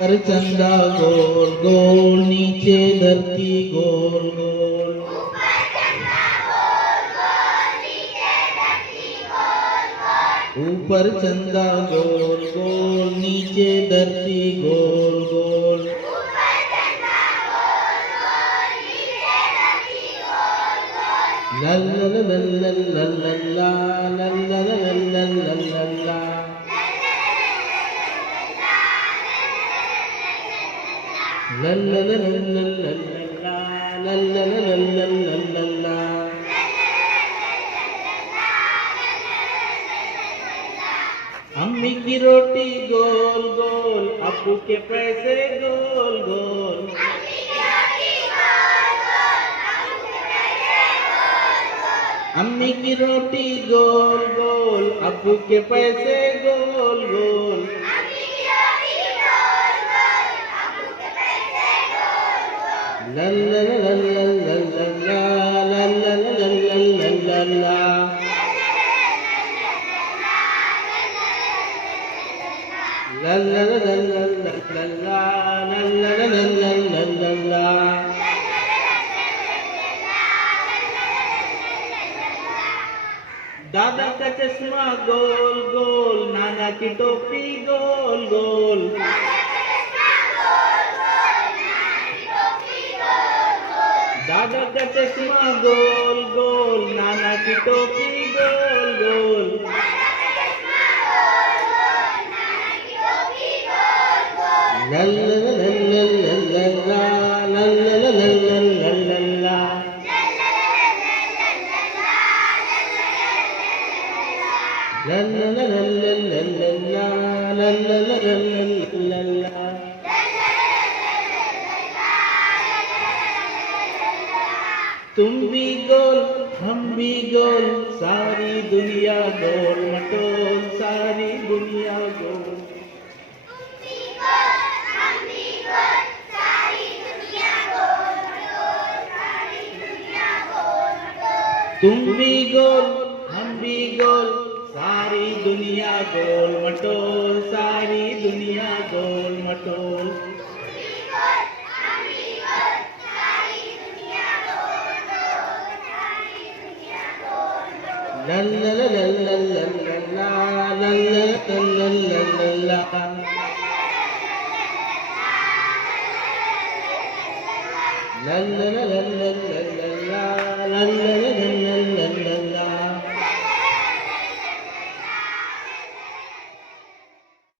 पर चंदा गोल गोल नीचे धरती गोल गोल, ऊपर चंदा गोल गोल नीचे धरती गोल गोल, ला ला ला ला ला ला ला ला ला ला ला ला। La la la la la la la la la la la la। अम्मी की रोटी गोल गोल, अप्पू के पैसे गोल गोल, अम्मी की रोटी गोल गोल, अप्पू के पैसे गोल गोल, la la la la la la la la la la la la la। La la la la la la la la la la la la la। दादा का चश्मा गोल गोल, नाना की टोपी गोल गोल, दादा का चश्मा गोल गोल, नाना की टोपी गोल गोल, ला ला ला ला ला ला ला ला ला ला ला। La la la la la la la la la la la la। तुम भी गोल हम भी गोल, सारी दुनिया गोल मटोल, सारी दुनिया गोल। तुम भी गोल हम भी गोल, सारी दुनिया गोल मटोल, सारी दुनिया गोल मटोल। La la la la la la la la la la la la la। La la la la la la la la la la